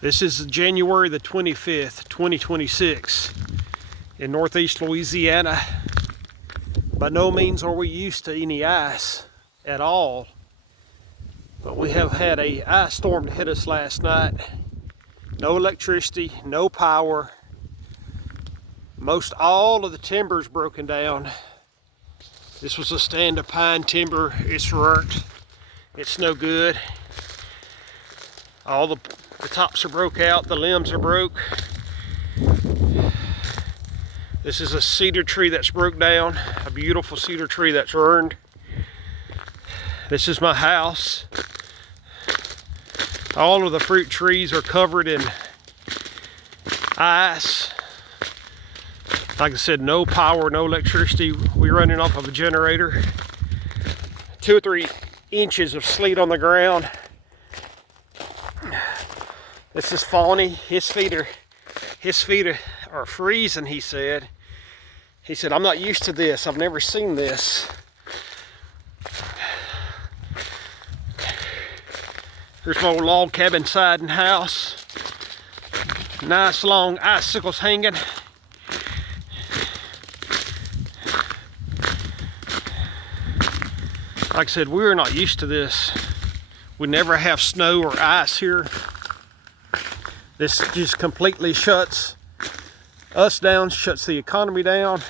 This is January the 25th, 2026 in northeast Louisiana. By no means are we used to any ice at all, but we have had a ice storm to hit us last night. No electricity, no power. Most all of the timber's broken down. This was a stand of pine timber. It's burnt. It's no good. All the tops are broke out, the limbs are broke. This is a cedar tree that's broke down, a beautiful cedar tree that's burned. This is my house. All of the fruit trees are covered in ice. Like I said, no power, no electricity. We're running off of a generator. 2 or 3 inches of sleet on the ground. This is Fawny. His feet are freezing, he said. He said, I'm not used to this. I've never seen this. Here's my old log cabin siding house. Nice long icicles hanging. Like I said, we're not used to this. We never have snow or ice here. This just completely shuts us down, shuts the economy down.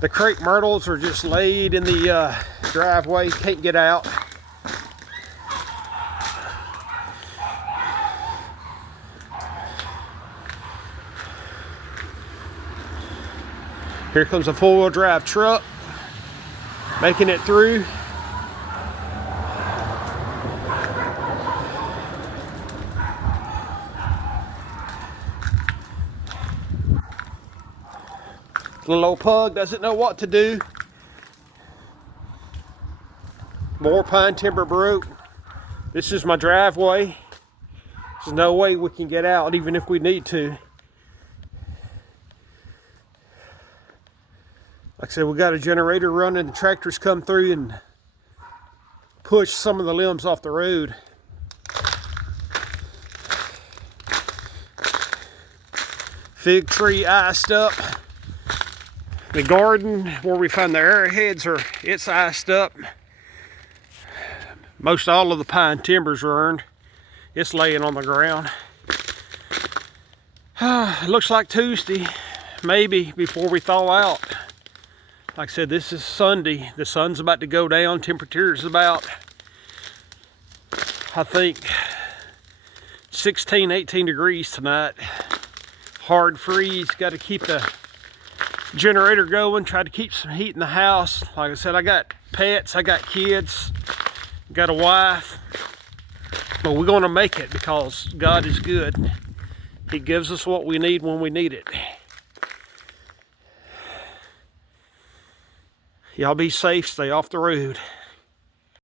The crepe myrtles are just laid in the driveway, can't get out. Here comes a 4-wheel drive truck making it through. Little old pug doesn't know what to do. More pine timber broke. This is my driveway. There's no way we can get out even if we need to. Like I said, we got a generator running. The tractors come through and push some of the limbs off the road. Fig tree iced up. The garden where we find the arrowheads it's iced up. Most all of the pine timber's burned. It's laying on the ground. It looks like Tuesday, maybe before we thaw out. Like I said, this is Sunday. The sun's about to go down. Temperature is about, I think, 16, 18 degrees tonight. Hard freeze. Got to keep the generator going, try to keep some heat in the house. Like I said, I got pets, I got kids, got a wife, but we're going to make it because God is good. He gives us what we need when we need it. Y'all be safe, stay off the road.